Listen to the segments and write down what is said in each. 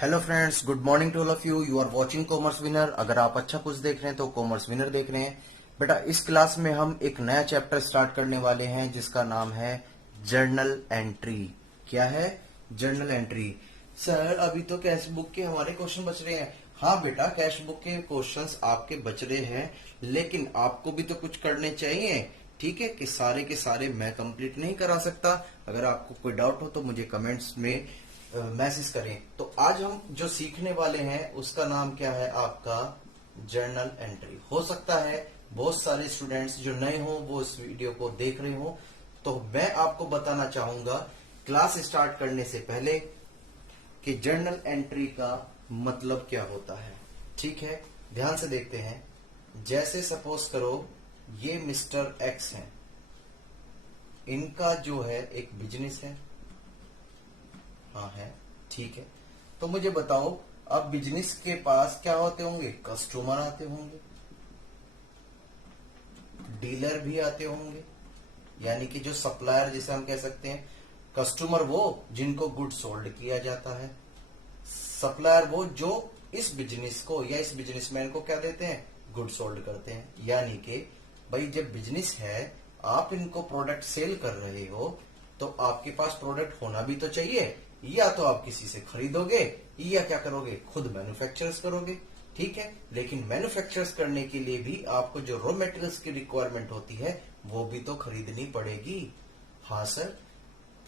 Hello friends, good morning to all of you. You are watching commerce winner. अगर आप अच्छा कुछ देख रहे हैं तो कॉमर्स विनर देख रहे हैं। बेटा, इस क्लास में हम एक नया चैप्टर स्टार्ट करने वाले हैं जिसका नाम है जर्नल एंट्री। क्या है? Journal entry. सर, अभी तो कैश बुक के हमारे क्वेश्चन बच रहे हैं। हाँ बेटा, कैश बुक के क्वेश्चंस आपके बच रहे हैं, लेकिन आपको भी तो कुछ करने चाहिए। ठीक है कि सारे के सारे मैं कंप्लीट नहीं करा सकता। अगर आपको कोई डाउट हो तो मुझे कमेंट्स में मैसेज करें। तो आज हम जो सीखने वाले हैं उसका नाम क्या है? आपका जर्नल एंट्री। हो सकता है बहुत सारे स्टूडेंट्स जो नए हो वो इस वीडियो को देख रहे हो, तो मैं आपको बताना चाहूंगा क्लास स्टार्ट करने से पहले कि जर्नल एंट्री का मतलब क्या होता है। ठीक है, ध्यान से देखते हैं। जैसे सपोज करो ये मिस्टर एक्स हैं, इनका जो है एक बिजनेस है। हाँ है, ठीक है। तो मुझे बताओ, अब बिजनेस के पास क्या होते होंगे? कस्टमर आते होंगे, डीलर भी आते होंगे, यानी कि जो सप्लायर जिसे हम कह सकते हैं। कस्टमर वो जिनको गुड सोल्ड किया जाता है, सप्लायर वो जो इस बिजनेस को या इस बिजनेसमैन को क्या देते हैं? गुड सोल्ड करते हैं। यानी कि भाई, जब बिजनेस है, आप इनको प्रोडक्ट सेल कर रहे हो, तो आपके पास प्रोडक्ट होना भी तो चाहिए। या तो आप किसी से खरीदोगे या क्या करोगे? खुद मैन्युफैक्चरर्स करोगे। ठीक है, लेकिन मैन्युफैक्चरर्स करने के लिए भी आपको जो रॉ मटेरियल्स की रिक्वायरमेंट होती है वो भी तो खरीदनी पड़ेगी। हाँ सर,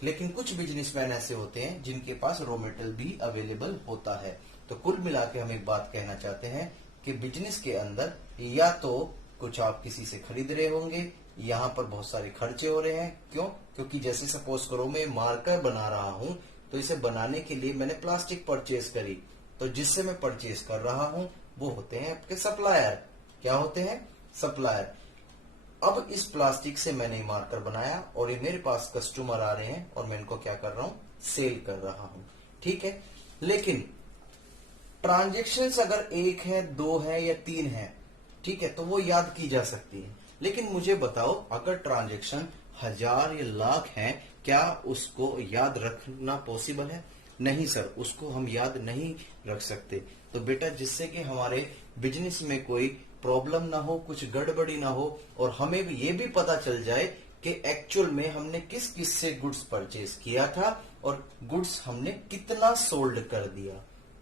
लेकिन कुछ बिजनेसमैन ऐसे होते हैं जिनके पास रॉ मटेरियल भी अवेलेबल होता है। तो कुल मिला के हम एक बात कहना चाहते हैं कि बिजनेस के अंदर या तो कुछ आप किसी से खरीद रहे होंगे, यहाँ पर बहुत सारे खर्चे हो रहे हैं। क्यों? क्योंकि जैसे सपोज करो मैं मार्कर बना रहा हूं, तो इसे बनाने के लिए मैंने प्लास्टिक परचेज करी, तो जिससे मैं परचेज कर रहा हूं वो होते हैं आपके सप्लायर। क्या होते हैं? सप्लायर। अब इस प्लास्टिक से मैंने मार्कर बनाया और ये मेरे पास कस्टमर आ रहे हैं और मैं इनको क्या कर रहा हूं? सेल कर रहा हूं। ठीक है, लेकिन ट्रांजेक्शन्स अगर एक है, दो है या तीन है, ठीक है, तो वो याद की जा सकती है। लेकिन मुझे बताओ, अगर ट्रांजेक्शन 1000 या लाख है, क्या उसको याद रखना पॉसिबल है? नहीं सर, उसको हम याद नहीं रख सकते। तो बेटा, जिससे कि हमारे बिजनेस में कोई प्रॉब्लम ना हो, कुछ गड़बड़ी ना हो, और हमें भी ये भी पता चल जाए कि एक्चुअल में हमने किस किस से गुड्स परचेज किया था और गुड्स हमने कितना सोल्ड कर दिया।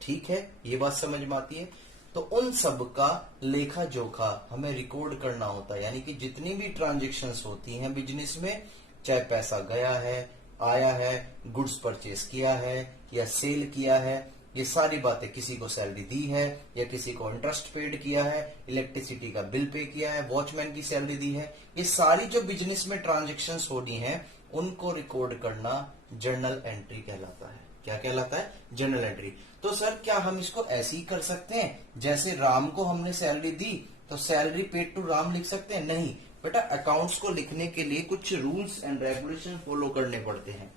ठीक है, ये बात समझ में आती है। तो उन सब का लेखा जोखा हमें रिकॉर्ड करना होता है, यानी कि जितनी भी ट्रांजेक्शन्स होती हैं बिजनेस में, चाहे पैसा गया है, आया है, गुड्स परचेज किया है या सेल किया है, ये सारी बातें, किसी को सैलरी दी है या किसी को इंटरेस्ट पेड किया है, इलेक्ट्रिसिटी का बिल पे किया है, वॉचमैन की सैलरी दी है, ये सारी जो बिजनेस में ट्रांजेक्शन्स होनी है उनको रिकॉर्ड करना जर्नल एंट्री कहलाता है। क्या कहलाता है? Journal entry. तो सर, क्या हम इसको ऐसे ही कर सकते हैं? जैसे राम को हमने सैलरी दी तो सैलरी पेड टू राम लिख सकते हैं? नहीं बेटा, अकाउंट्स को लिखने के लिए कुछ रूल्स एंड रेगुलेशन फॉलो करने पड़ते हैं।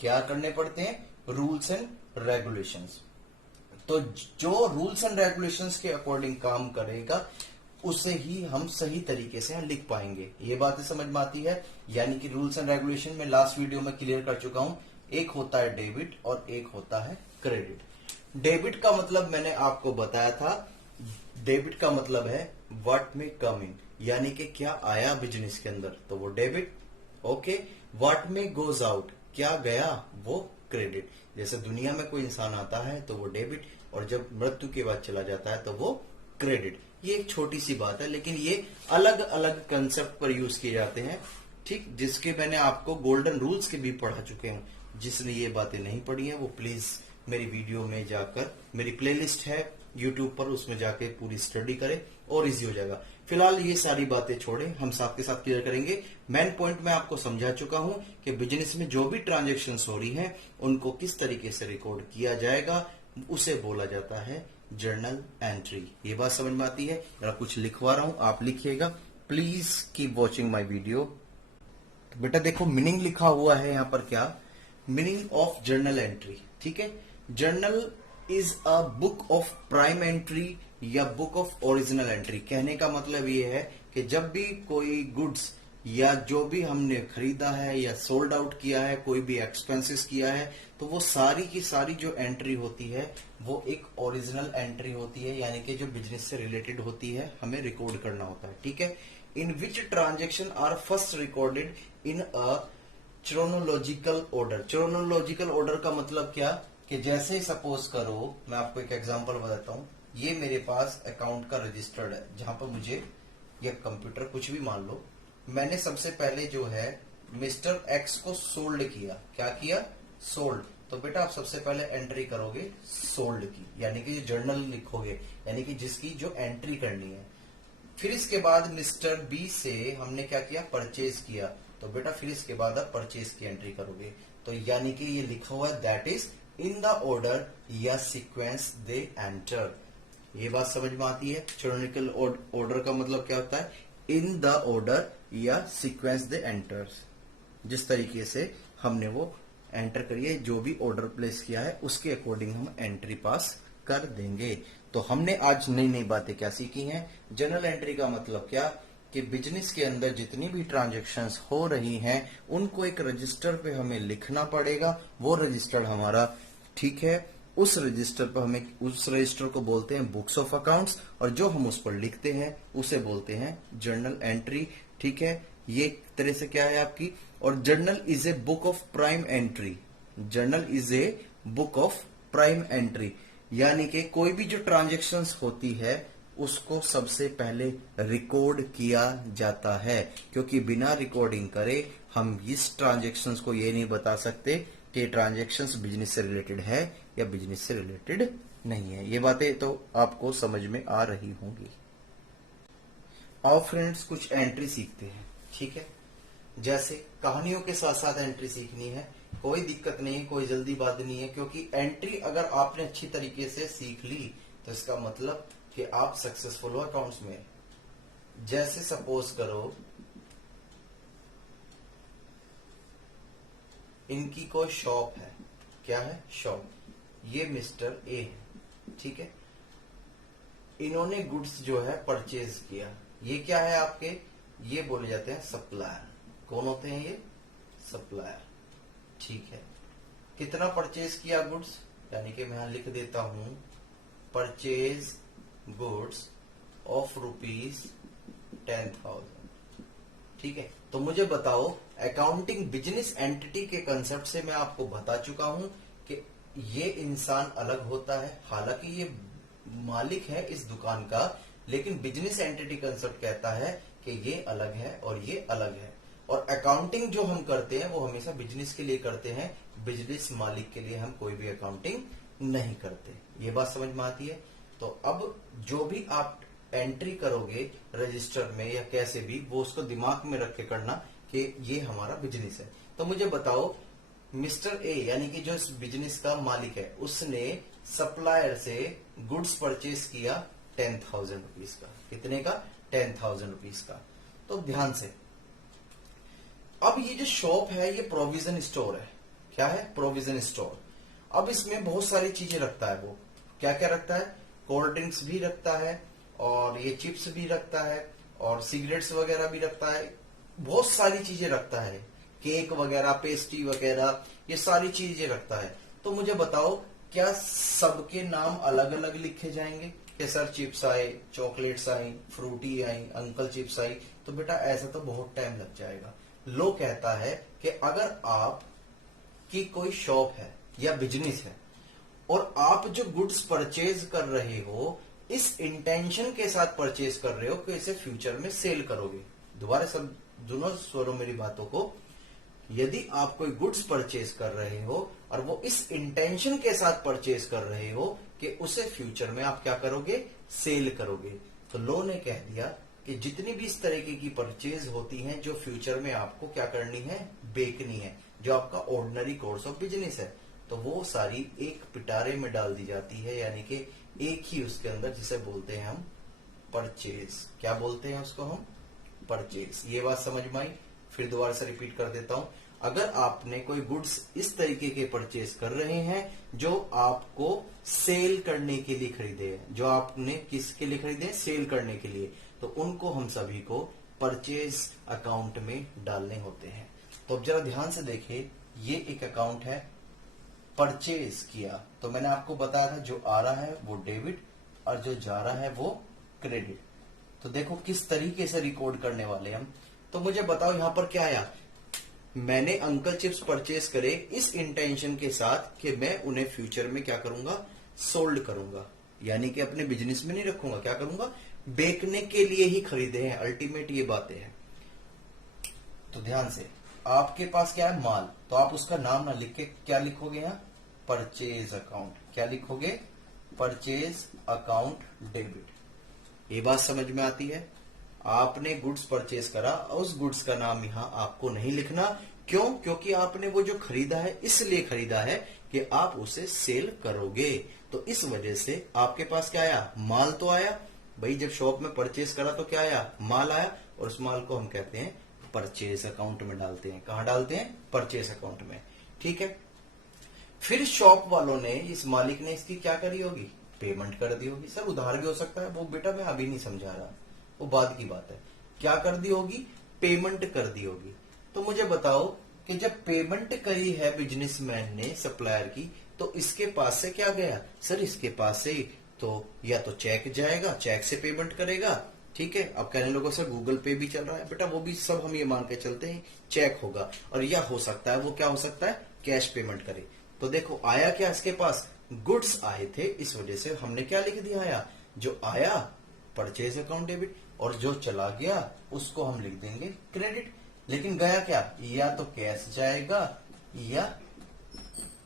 क्या करने पड़ते हैं? Rules and regulations. तो जो रूल्स एंड रेगुलेशंस के अकॉर्डिंग काम करेगा उसे ही हम सही तरीके से लिख पाएंगे। ये बातें समझ में आती है? यानी कि रूल्स एंड रेगुलेशन में लास्ट वीडियो में क्लियर कर चुका हूं। एक होता है डेबिट और एक होता है क्रेडिट। डेबिट का मतलब मैंने आपको बताया था। डेबिट का मतलब है व्हाट में कम इन, यानी कि क्या आया बिजनेस के अंदर, तो वो डेबिट। ओके, व्हाट में गोज आउट, क्या गया, वो क्रेडिट। जैसे दुनिया में कोई इंसान आता है तो वो डेबिट, और जब मृत्यु के बाद चला जाता है तो वो क्रेडिट। ये एक छोटी सी बात है, लेकिन ये अलग अलग कंसेप्ट पर यूज किए जाते हैं। ठीक, जिसके मैंने आपको गोल्डन रूल्स के भी पढ़ा चुके हैं। जिसने ये बातें नहीं पढ़ी हैं वो प्लीज मेरी वीडियो में जाकर, मेरी प्लेलिस्ट है यूट्यूब पर, उसमें जाके पूरी स्टडी करें और इजी हो जाएगा। फिलहाल ये सारी बातें छोड़ें, हम साथ के साथ क्लियर करेंगे। मेन पॉइंट मैं आपको समझा चुका हूं कि बिजनेस में जो भी ट्रांजेक्शन्स हो रही हैं उनको किस तरीके से रिकॉर्ड किया जाएगा, उसे बोला जाता है जर्नल एंट्री। ये बात समझ में आती है? जरा कुछ लिखवा रहा हूं, आप लिखिएगा। Please keep watching my video. तो बेटा देखो, मीनिंग लिखा हुआ है यहाँ पर। क्या मीनिंग ऑफ जर्नल एंट्री? ठीक है, journal is a book of prime entry या बुक ऑफ ओरिजिनल एंट्री। कहने का मतलब ये है कि जब भी कोई गुड्स या जो भी हमने खरीदा है या सोल्ड आउट किया है, कोई भी एक्सपेंसेस किया है, तो वो सारी की सारी जो एंट्री होती है वो एक ओरिजिनल एंट्री होती है, यानी कि जो बिजनेस से रिलेटेड होती है, हमें रिकॉर्ड करना होता है। ठीक है, in which transaction are first recorded in a chronological order. Chronological order का मतलब क्या, कि जैसे सपोज करो, मैं आपको एक एग्जांपल बताता हूं, ये मेरे पास अकाउंट का रजिस्टर्ड है, जहां पर मुझे ये कंप्यूटर कुछ भी मान लो, मैंने सबसे पहले जो है मिस्टर एक्स को सोल्ड किया। क्या किया? सोल्ड। तो बेटा आप सबसे पहले एंट्री करोगे सोल्ड की, यानी कि जर्नल लिखोगे, यानी कि जिसकी जो एंट्री करनी है। फिर इसके बाद मिस्टर बी से हमने क्या किया? परचेज किया। तो बेटा फिर इसके बाद आप परचेज की एंट्री करोगे। तो यानी कि ये लिखा हुआ है that is in the order या सीक्वेंस दे एंटर। ये बात समझ में आती है? चरोनिकल ऑर्डर का मतलब क्या होता है? इन द ऑर्डर या सीक्वेंस दे एंटर्स। जिस तरीके से हमने वो एंटर करिए, जो भी ऑर्डर प्लेस किया है उसके अकॉर्डिंग हम एंट्री पास कर देंगे। तो हमने आज नई नई बातें क्या सीखी हैं? जनरल एंट्री का मतलब क्या, कि बिजनेस के अंदर जितनी भी ट्रांजैक्शंस हो रही हैं उनको एक रजिस्टर पे हमें लिखना पड़ेगा। वो रजिस्टर हमारा, ठीक है, उस रजिस्टर पर हमें, उस रजिस्टर को बोलते हैं बुक्स ऑफ अकाउंट्स, और जो हम उस पर लिखते हैं उसे बोलते हैं जर्नल एंट्री। ठीक है, ये तरह से क्या है आपकी। और journal is a book of prime entry. Journal is a book of prime entry, यानी कि कोई भी जो ट्रांजैक्शंस होती है उसको सबसे पहले रिकॉर्ड किया जाता है, क्योंकि बिना रिकॉर्डिंग करे हम इस ट्रांजैक्शंस को ये नहीं बता सकते कि ट्रांजैक्शंस बिजनेस से रिलेटेड है या बिजनेस से रिलेटेड नहीं है। ये बातें तो आपको समझ में आ रही होंगी। आओ फ्रेंड्स कुछ एंट्री सीखते हैं। ठीक है, जैसे कहानियों के साथ साथ एंट्री सीखनी है, कोई दिक्कत नहीं है, कोई जल्दी बात नहीं है, क्योंकि एंट्री अगर आपने अच्छी तरीके से सीख ली तो इसका मतलब कि आप सक्सेसफुल हो अकाउंट्स में। जैसे सपोज करो इनकी कोई शॉप है। क्या है? शॉप। ये मिस्टर ए है। ठीक है, इन्होंने गुड्स जो है परचेज किया। ये क्या है आपके? ये बोले जाते हैं सप्लायर। कौन होते हैं ये? सप्लायर। ठीक है, कितना परचेज किया गुड्स, यानी कि मैं यहां लिख देता हूं परचेज गुड्स ऑफ ₹10,000। ठीक है, तो मुझे बताओ, अकाउंटिंग बिजनेस एंटिटी के कंसेप्ट से मैं आपको बता चुका हूं कि ये इंसान अलग होता है, हालांकि ये मालिक है इस दुकान का, लेकिन बिजनेस एंटिटी कंसेप्ट कहता है कि ये अलग है और ये अलग है। और अकाउंटिंग जो हम करते हैं वो हमेशा बिजनेस के लिए करते हैं, बिजनेस मालिक के लिए हम कोई भी अकाउंटिंग नहीं करते। ये बात समझ में आती है? तो अब जो भी आप एंट्री करोगे रजिस्टर में या कैसे भी, वो उसको दिमाग में रख के करना कि ये हमारा बिजनेस है। तो मुझे बताओ, मिस्टर ए यानी कि जो इस बिजनेस का मालिक है, उसने सप्लायर से गुड्स परचेज किया 10,000 रुपीज का। कितने का? 10,000 रुपीज का। तो ध्यान से, अब ये जो शॉप है ये प्रोविजन स्टोर है। क्या है? Provision store. अब इसमें बहुत सारी चीजें रखता है। वो क्या क्या रखता है? कोल्ड ड्रिंक्स भी रखता है, और ये चिप्स भी रखता है, और सिगरेट्स वगैरह भी रखता है, बहुत सारी चीजें रखता है, केक वगैरह, पेस्ट्री वगैरह, ये सारी चीजें रखता है। तो मुझे बताओ, क्या सबके नाम अलग अलग लिखे जाएंगे कि सर चिप्स आए, चॉकलेट्स आई, फ्रूटी आई, अंकल चिप्स आई? तो बेटा ऐसा तो बहुत टाइम लग जाएगा। लो कहता है कि अगर आप की कोई शॉप है या बिजनेस है और आप जो गुड्स परचेज कर रहे हो इस इंटेंशन के साथ परचेज कर रहे हो कि इसे फ्यूचर में सेल करोगे। दोबारा सब दोनों स्वरों मेरी बातों को, यदि आप कोई गुड्स परचेज कर रहे हो और वो इस इंटेंशन के साथ परचेज कर रहे हो कि उसे फ्यूचर में आप क्या करोगे? सेल करोगे। तो लो ने कह दिया कि जितनी भी इस तरीके की परचेज होती हैं जो फ्यूचर में आपको क्या करनी है? बेचनी है, जो आपका ऑर्डिनरी कोर्स ऑफ बिजनेस है, तो वो सारी एक पिटारे में डाल दी जाती है, यानी कि एक ही उसके अंदर, जिसे बोलते हैं हम परचेज। क्या बोलते हैं उसको हम? परचेज। ये बात समझ में आई? फिर दोबारा से रिपीट कर देता हूं। अगर आपने कोई गुड्स इस तरीके के परचेज कर रहे हैं जो आपको सेल करने के लिए खरीदे हैं, जो आपने किसके लिए खरीदे? सेल करने के लिए, तो उनको हम सभी को परचेज अकाउंट में डालने होते हैं। तो अब जरा ध्यान से देखिए, ये एक अकाउंट है, परचेज किया, तो मैंने आपको बताया था जो आ रहा है वो डेबिट और जो जा रहा है वो क्रेडिट। तो देखो किस तरीके से रिकॉर्ड करने वाले हम। तो मुझे बताओ यहां पर क्या आया, मैंने अंकल चिप्स परचेज करे इस इंटेंशन के साथ कि मैं उन्हें फ्यूचर में क्या करूंगा, सोल्ड करूंगा, यानी कि अपने बिजनेस में नहीं रखूंगा, क्या करूंगा, बेचने के लिए ही खरीदे हैं, अल्टीमेट ये बातें हैं। तो ध्यान से, आपके पास क्या है, माल, तो आप उसका नाम ना लिख के क्या लिखोगे यहाँ, परचेज अकाउंट। क्या लिखोगे, परचेज अकाउंट डेबिट। ये बात समझ में आती है। आपने गुड्स परचेज करा, उस गुड्स का नाम यहां आपको नहीं लिखना। क्यों? क्योंकि आपने वो जो खरीदा है इसलिए खरीदा है कि आप उसे सेल करोगे। तो इस वजह से आपके पास क्या आया, माल तो आया भाई, जब शॉप में परचेज करा तो क्या आया, माल आया, और उस माल को हम कहते हैं परचेज अकाउंट में डालते हैं। कहां डालते हैं, परचेज अकाउंट में। ठीक है, फिर शॉप वालों ने, इस मालिक ने इसकी क्या करी होगी, पेमेंट कर दी होगी। सर उधार भी हो सकता है, वो बेटा मैं अभी नहीं समझा रहा, वो बाद की बात है। क्या कर दी होगी, पेमेंट कर दी होगी। तो मुझे बताओ कि जब पेमेंट करी है बिजनेसमैन ने सप्लायर की, तो इसके पास से क्या गया, सर इसके पास से तो या तो चेक जाएगा, चेक से पेमेंट करेगा। ठीक है, अब कहने लोगों से गूगल पे भी चल रहा है, बेटा वो भी सब हम ये मान के चलते हैं चेक होगा, और या हो सकता है वो क्या हो सकता है, कैश पेमेंट करे। तो देखो आया क्या, इसके पास गुड्स आए थे, इस वजह से हमने क्या लिख दिया, आया, जो आया परचेज अकाउंट डेबिट, और जो चला गया उसको हम लिख देंगे क्रेडिट। लेकिन गया क्या, या तो कैश जाएगा या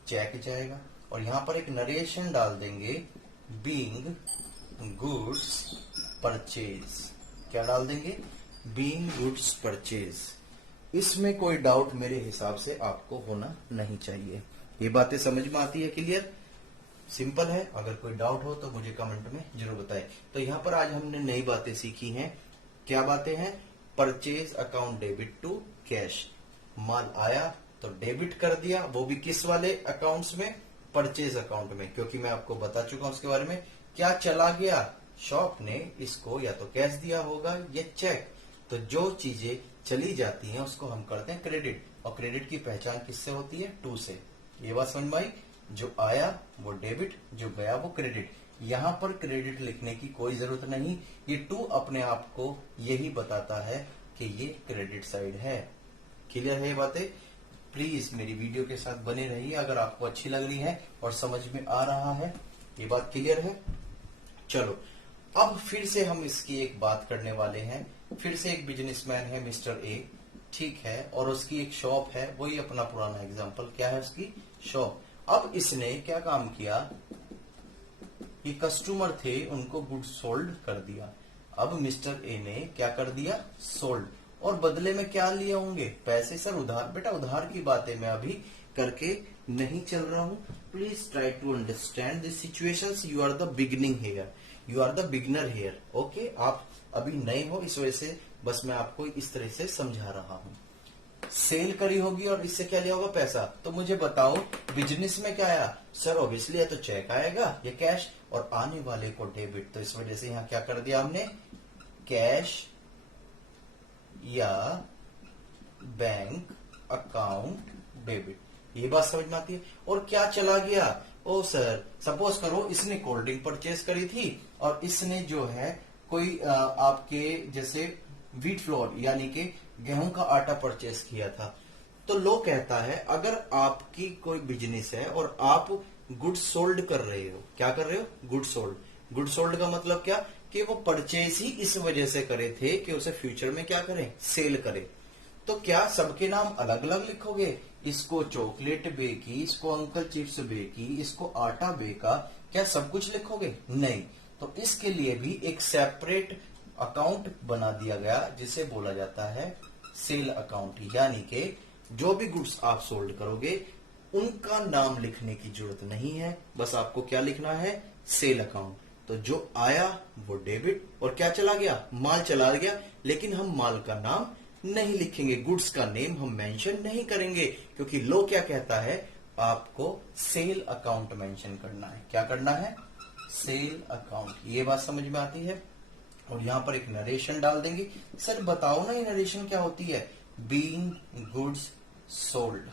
चेक जाएगा। और यहां पर एक नरेशन डाल देंगे, बीइंग गुड्स परचेज। क्या डाल देंगे, बीइंग गुड्स परचेज। इसमें कोई डाउट मेरे हिसाब से आपको होना नहीं चाहिए। ये बातें समझ में आती है, क्लियर, सिंपल है। अगर कोई डाउट हो तो मुझे कमेंट में जरूर बताएं। तो यहां पर आज हमने नई बातें सीखी हैं। क्या बातें हैं, purchase account debit to cash, माल आया तो डेबिट कर दिया, वो भी किस वाले अकाउंट्स में, परचेज अकाउंट में, क्योंकि मैं आपको बता चुका हूं उसके बारे में। क्या चला गया, शॉप ने इसको या तो कैश दिया होगा या चेक। तो जो चीजें चली जाती हैं उसको हम करते हैं क्रेडिट, और क्रेडिट की पहचान किससे होती है, टू से। ये बात समझ में आई, जो आया वो डेबिट, जो गया वो क्रेडिट। यहां पर क्रेडिट लिखने की कोई जरूरत नहीं, ये टू अपने आप को यही बताता है कि ये क्रेडिट साइड है। क्लियर है ये बातें? प्लीज मेरी वीडियो के साथ बने रहिए, अगर आपको अच्छी लग रही है और समझ में आ रहा है। ये बात क्लियर है? चलो अब फिर से हम इसकी एक बात करने वाले हैं। फिर से एक बिजनेसमैन है मिस्टर ए, ठीक है, और उसकी एक शॉप है, वही अपना पुराना एग्जांपल, क्या है उसकी, शॉप। अब इसने क्या काम किया कि कस्टमर थे उनको गुड्स सोल्ड कर दिया। अब मिस्टर ए ने क्या कर दिया, सोल्ड, और बदले में क्या लिए होंगे, पैसे। सर उधार, बेटा उधार की बातें मैं अभी करके नहीं चल रहा हूं। Please try to understand this situations, you are the beginning here, you are the beginner here. Okay, आप अभी नए हो, इस वजह से बस मैं आपको इस तरह से समझा रहा हूं। सेल करी होगी और इससे क्या लिया होगा, पैसा। तो मुझे बताओ बिजनेस में क्या आया, सर ऑब्वियसली या तो चेक आएगा या कैश, और आने वाले को डेबिट। तो इस वजह से यहां क्या कर दिया हमने, कैश या बैंक अकाउंट डेबिट। ये बात समझ में आती है। और क्या चला गया, ओ सर सपोज करो इसने कोल्ड ड्रिंक परचेज करी थी और इसने जो है कोई आपके जैसे व्हीट फ्लोर यानी कि गेहूं का आटा परचेज किया था। तो लो कहता है अगर आपकी कोई बिजनेस है और आप गुड सोल्ड कर रहे हो, क्या कर रहे हो, गुड सोल्ड। गुड सोल्ड का मतलब क्या, कि वो परचेज ही इस वजह से करे थे कि उसे फ्यूचर में क्या करें, सेल करें। तो क्या सबके नाम अलग अलग लिखोगे, इसको चॉकलेट बे की, इसको अंकल चिप्स बे की, इसको आटा बे का, क्या सब कुछ लिखोगे, नहीं। तो इसके लिए भी एक सेपरेट अकाउंट बना दिया गया जिसे बोला जाता है सेल अकाउंट। यानी कि जो भी गुड्स आप सोल्ड करोगे उनका नाम लिखने की जरूरत नहीं है, बस आपको क्या लिखना है, सेल अकाउंट। तो जो आया वो डेबिट, और क्या चला गया, माल चला गया, लेकिन हम माल का नाम नहीं लिखेंगे, गुड्स का नेम हम मेंशन नहीं करेंगे, क्योंकि लो क्या कहता है, आपको सेल अकाउंट मेंशन करना है। क्या करना है, सेल अकाउंट। ये बात समझ में आती है? और यहां पर एक नरेशन डाल देंगे। सर बताओ ना ये नरेशन क्या होती है? Being goods sold.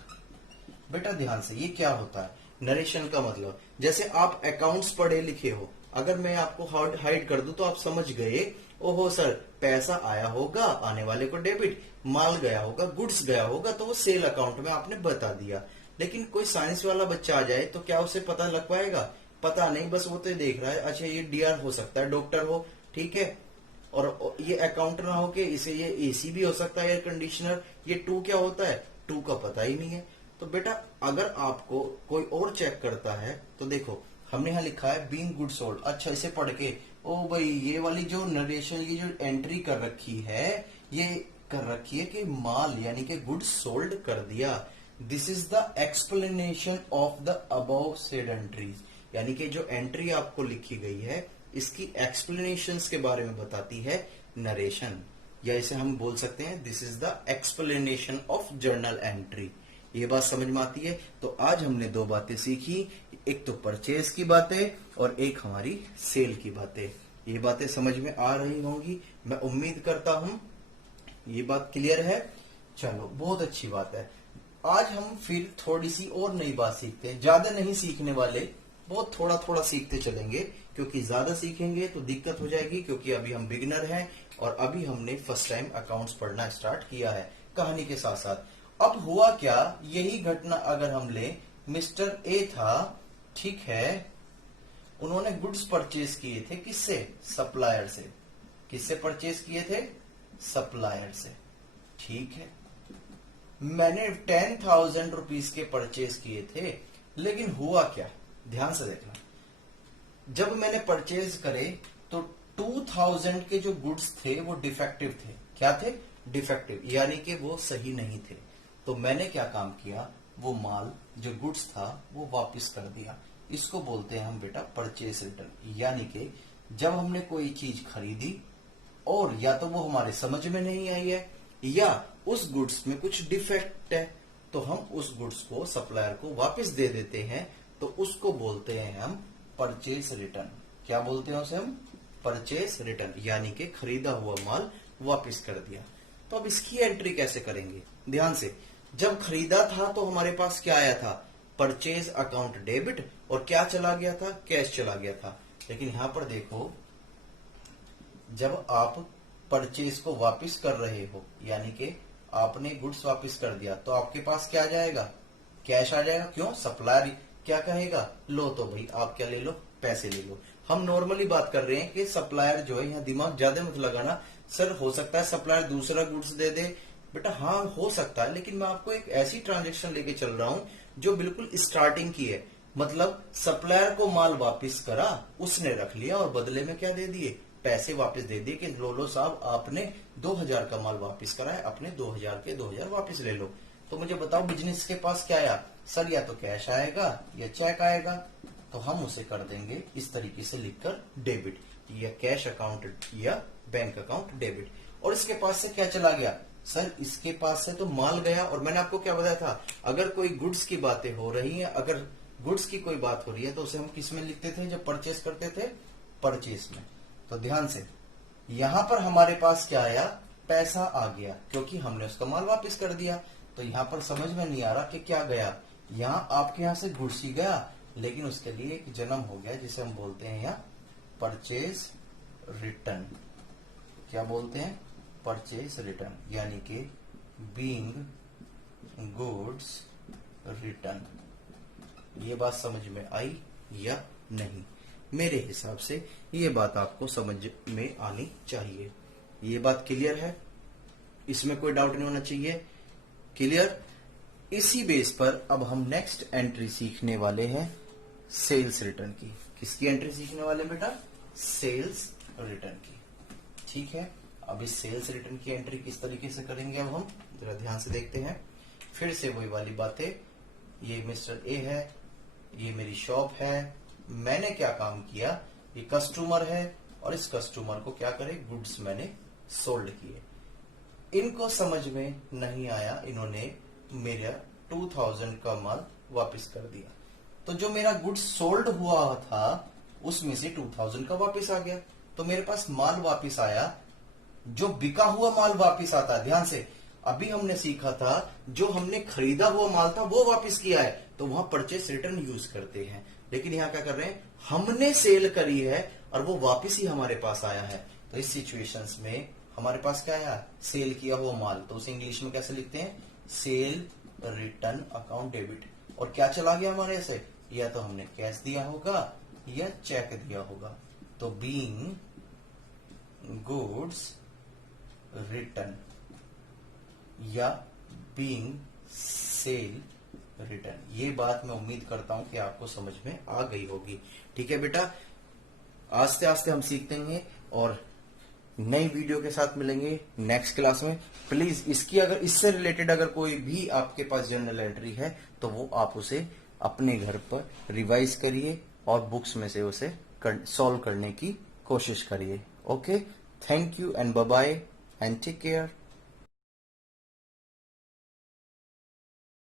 बेटा ध्यान से, ये क्या होता है नरेशन का मतलब? जैसे आप अकाउंट्स पढ़े लिखे हो, अगर मैं आपको हाइड कर दूं तो आप समझ गए, ओहो सर पैसा आया होगा, आने वाले को डेबिट, माल गया होगा, गुड्स गया होगा, तो वो सेल अकाउंट में आपने बता दिया। लेकिन कोई साइंस वाला बच्चा आ जाए तो क्या उसे पता लग पाएगा? पता नहीं, बस वो तो देख रहा है, अच्छा ये डीआर हो सकता है, डॉक्टर हो, ठीक है, और ये अकाउंट ना हो के इसे ये एसी भी हो सकता है, एयर कंडीशनर, ये टू क्या होता है, टू का पता ही नहीं है। तो बेटा अगर आपको कोई और चेक करता है तो देखो हमने यहाँ लिखा है बीइंग गुड सोल्ड, अच्छा इसे पढ़ के ओ भाई ये वाली जो नरेशन, ये जो एंट्री कर रखी है, ये कर रखी है कि माल यानी कि गुड सोल्ड कर दिया। This is the explanation of the above said entries, यानी कि जो एंट्री आपको लिखी गई है इसकी एक्सप्लेनेशंस के बारे में बताती है नरेशन, या इसे हम बोल सकते हैं this is the explanation of journal entry. ये बात समझ में आती है? तो आज हमने दो बातें सीखी, एक तो परचेज की बातें और एक हमारी सेल की बातें। ये बातें समझ में आ रही होंगी, मैं उम्मीद करता हूं ये बात क्लियर है। चलो बहुत अच्छी बात है। आज हम फिर थोड़ी सी और नई बात सीखते हैं, ज्यादा नहीं सीखने वाले, बहुत थोड़ा थोड़ा सीखते चलेंगे, क्योंकि ज्यादा सीखेंगे तो दिक्कत हो जाएगी, क्योंकि अभी हम बिगिनर हैं और अभी हमने फर्स्ट टाइम अकाउंट्स पढ़ना स्टार्ट किया है कहानी के साथ साथ। अब हुआ क्या, यही घटना अगर हम ले, मिस्टर ए था, ठीक है, उन्होंने गुड्स परचेज किए थे, किससे? सप्लायर से। किससे परचेज किए थे? सप्लायर से, ठीक है। मैंने 10,000 रुपीज के परचेज किए थे, लेकिन हुआ क्या, ध्यान से देखना, जब मैंने परचेज करे तो 2,000 के जो गुड्स थे वो डिफेक्टिव थे। क्या थे? डिफेक्टिव, यानी कि वो सही नहीं थे। तो मैंने क्या काम किया, वो माल जो गुड्स था वो वापस कर दिया। इसको बोलते हैं हम बेटा परचेज रिटर्न। यानी कि जब हमने कोई चीज खरीदी और या तो वो हमारे समझ में नहीं आई है या उस गुड्स में कुछ डिफेक्ट है, तो हम उस गुड्स को सप्लायर को वापस दे देते हैं, तो उसको बोलते हैं हम परचेज रिटर्न। क्या बोलते हैं उसे हम? परचेज रिटर्न, यानी कि खरीदा हुआ माल वापस कर दिया। तो अब इसकी एंट्री कैसे करेंगे? ध्यान से, जब खरीदा था तो हमारे पास क्या आया था? परचेज अकाउंट डेबिट, और क्या चला गया था? कैश चला गया था। लेकिन यहां पर देखो, जब आप परचेज को वापस कर रहे हो, यानी कि आपने गुड्स वापस कर दिया, तो आपके पास क्या आ जाएगा? कैश आ जाएगा। क्यों? सप्लायर क्या कहेगा? लो तो भाई आप क्या ले लो? पैसे ले लो। हम नॉर्मली बात कर रहे हैं कि सप्लायर जो है, यहाँ दिमाग ज्यादा मत लगाना। सर हो सकता है सप्लायर दूसरा गुड्स दे दे, बेटा हाँ हो सकता है, लेकिन मैं आपको एक ऐसी ट्रांजेक्शन लेके चल रहा हूं जो बिल्कुल स्टार्टिंग की है। मतलब सप्लायर को माल वापस करा, उसने रख लिया और बदले में क्या दे दिए? पैसे वापस दे दिए कि लो साहब आपने 2,000 का माल वापस करा है, अपने 2,000 के 2,000 वापस ले लो। तो मुझे बताओ बिजनेस के पास क्या आया? सर या तो कैश आएगा या चेक आएगा, तो हम उसे कर देंगे इस तरीके से लिखकर डेबिट, या कैश अकाउंट या बैंक अकाउंट डेबिट। और इसके पास से क्या चला गया? सर इसके पास से तो माल गया, और मैंने आपको क्या बताया था, अगर कोई गुड्स की बातें हो रही हैं, अगर गुड्स की कोई बात हो रही है तो उसे हम किस में लिखते थे जब परचेस करते थे? परचेस में। तो ध्यान से, यहां पर हमारे पास क्या आया? पैसा आ गया, क्योंकि हमने उसका माल वापस कर दिया। तो यहां पर समझ में नहीं आ रहा कि क्या गया, यहां आपके यहां से गुड्स ही गया, लेकिन उसके लिए एक जन्म हो गया जिसे हम बोलते हैं यहाँ परचेज रिटर्न। क्या बोलते हैं? परचेज रिटर्न, यानी कि बीइंग गुड्स रिटर्न। ये बात समझ में आई या नहीं? मेरे हिसाब से ये बात आपको समझ में आनी चाहिए। ये बात क्लियर है? इसमें कोई डाउट नहीं होना चाहिए। क्लियर? इसी बेस पर अब हम नेक्स्ट एंट्री सीखने वाले हैं सेल्स रिटर्न की। किसकी एंट्री सीखने वाले बेटा? सेल्स रिटर्न की। ठीक है, अब इस सेल्स रिटर्न की एंट्री किस तरीके से करेंगे अब हम जरा ध्यान से देखते हैं। फिर से वही वाली बातें, ये मिस्टर ए है, ये मेरी शॉप है, मैंने क्या काम किया, ये कस्टमर है और इस कस्टमर को क्या करे? गुड्स मैंने सोल्ड किए। इनको समझ में नहीं आया, इन्होंने मेरा 2,000 का माल वापस कर दिया। तो जो मेरा गुड्स सोल्ड हुआ था उसमें से 2,000 का वापस आ गया। तो मेरे पास माल वापिस आया, जो बिका हुआ माल वापिस आता है। ध्यान से, अभी हमने सीखा था जो हमने खरीदा हुआ माल था वो वापिस किया है, तो वहां परचेस रिटर्न यूज करते हैं। लेकिन यहां क्या कर रहे हैं, हमने सेल करी है और वो वापिस ही हमारे पास आया है। तो इस सिचुएशंस में हमारे पास क्या आया, सेल किया हुआ माल, तो उसे इंग्लिश में कैसे लिखते हैं, सेल रिटर्न अकाउंट डेबिट। और क्या चला गया हमारे से, या तो हमने कैश दिया होगा या चेक दिया होगा। तो बीइंग गुड्स रिटर्न या बीइंग सेल रिटर्न, ये बात मैं उम्मीद करता हूं कि आपको समझ में आ गई होगी। ठीक है बेटा, आस्ते आस्ते हम सीखते हैं और नई वीडियो के साथ मिलेंगे नेक्स्ट क्लास में। प्लीज इसकी अगर इससे रिलेटेड अगर कोई भी आपके पास जर्नल एंट्री है तो वो आप उसे अपने घर पर रिवाइज करिए और बुक्स में से उसे सॉल्व करने की कोशिश करिए। Okay, thank you and bye bye and take care.